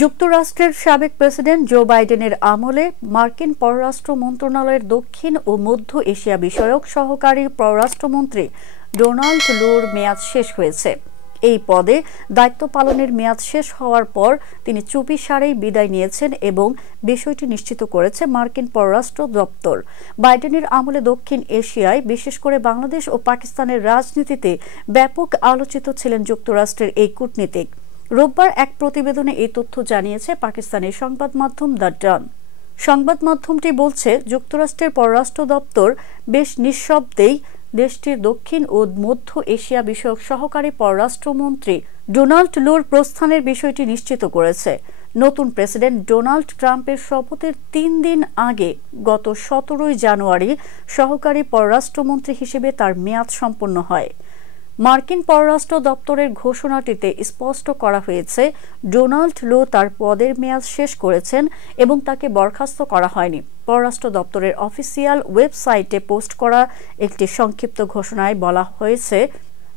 যুক্তরাষ্ট্রের সাবেক president Joe বাইডেনের আমলে মার্কিন পররাষ্ট্র মন্ত্রণালয়ের দক্ষিণ ও মধ্য এশিয়া বিষয়ক সহকারী পররাষ্ট্রমন্ত্রী ডোনাল্ড লুর মেয়াদ শেষ হয়েছে। এই পদে দায়িত্ব পালনের মেয়াদ শেষ হওয়ার পর তিনি চুপিসারেই বিদায় নিয়েছেন এবং বিষয়টি নিশ্চিত করেছে মার্কিন পররাষ্ট্র দপ্তর। বাইডেনের আমলে দক্ষিণ এশিয়ায়, বিশেষ করে বাংলাদেশ ও পাকিস্তানের রাজনীতিতে ব্যাপক আলোচিত ছিলেন যুক্তরাষ্ট্রের এই কূটনীতিক। রোববার এক প্রতিবেদনে এই তথ্য জানিয়েছে পাকিস্তানের সংবাদ মাধ্যম দ্য ডন। সংবাদ মাধ্যমটি বলছে, যুক্তরাষ্ট্রের পররাষ্ট্র দপ্তর বেশ নিঃশব্দেই দেশটির দক্ষিণ ও মধ্য এশিয়া বিষয়ক সহকারী পররাষ্ট্রমন্ত্রী ডোনাল্ড লুর প্রস্থানের বিষয়টি নিশ্চিত করেছে। নতুন প্রেসিডেন্ট ডোনাল্ড ট্রাম্পের শপথের ৩ দিন আগে গত ১৭ জানুয়ারি সহকারী পররাষ্ট্রমন্ত্রী হিসেবে তার মেয়াদ সম্পন্ন হয়। মার্কিন পররাষ্ট্র দপ্তরের ঘোষণাটিতে স্পষ্ট করা হয়েছে, ডোনাল্ড লু তার পদের মেয়াদ শেষ করেছেন এবং তাকে বরখাস্ত করা হয়নি। পররাষ্ট্র দপ্তরের অফিসিয়াল ওয়েবসাইটে পোস্ট করা একটি সংক্ষিপ্ত ঘোষণায় বলা হয়েছে,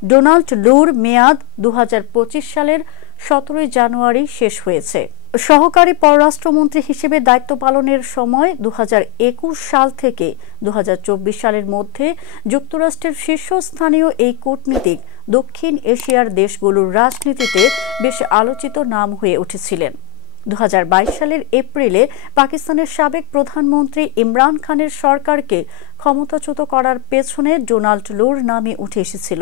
ডোনাল্ড লুর মেয়াদ ২০২৫ সালের ১৭ জানুয়ারি শেষ হয়েছে। সহকারী পররাষ্ট্রমন্ত্রী হিসেবে দায়িত্ব পালনের সময় ২০২১ সাল থেকে ২০২৪ সালের মধ্যে যুক্তরাষ্ট্রের শীর্ষস্থানীয় এই কূটনীতিক দক্ষিণ এশিয়ার দেশগুলোর রাজনীতিতে বেশ আলোচিত নাম হয়ে উঠেছিলেন। ২০২২ সালের এপ্রিলে পাকিস্তানের সাবেক প্রধানমন্ত্রী ইমরান খানের সরকারকে ক্ষমতাচ্যুত করার পেছনে ডোনাল্ড লুর নামই উঠে এসেছিল।